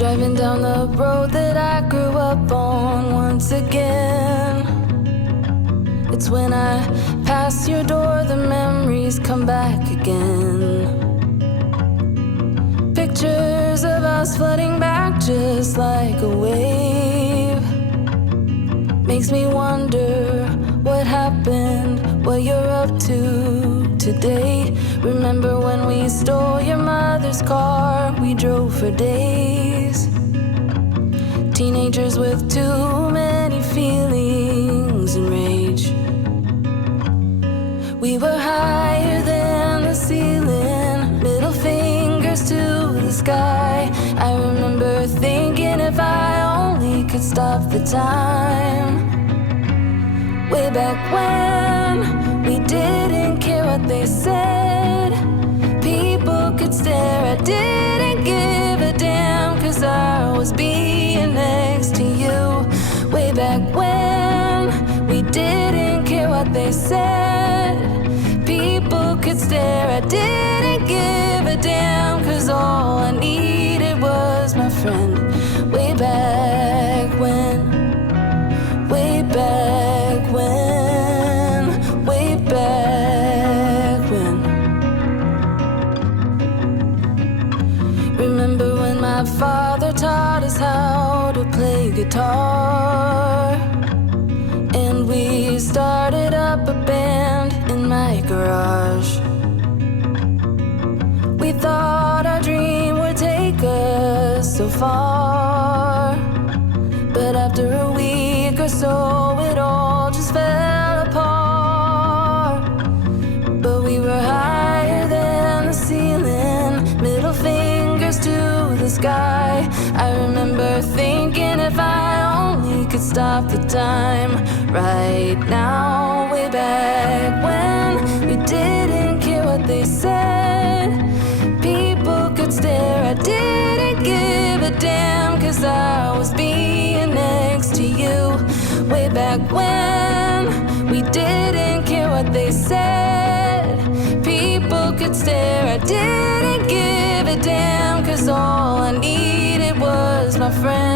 Driving down the road that I grew up on once again. It's when I pass your door, the memories come back again. Pictures of us flooding back just like a wave. Makes me wonder what happened, what you're up to today. Remember when we stole your mother's car, we drove for days. Teenagers with too many feelings and rage. We were higher than the ceiling, middle fingers to the sky. I remember thinking if I only could stop the time. Way back when we didn't care what they said. People could stare, I didn't give a damn, 'cause I was being next to you. Way back when we didn't care what they said. People could stare, I didn't give a damn, 'cause all I needed was my friend. Way back when, way back when, way back when. Remember when my father taught us how to play guitar, and we started up a band in my garage. We thought our dream would take us so far, but after a week or so it all just fell apart. But we were higher than the ceiling, middle fingers to the sky. I remember thinking if I only could stop the time right now. Way back when we didn't care what they said. People could stare, I didn't give a damn, 'cause I was being next to you. Way back when we didn't care what they said. People could stare, I didn't give a damn, 'cause all I needed was my friend.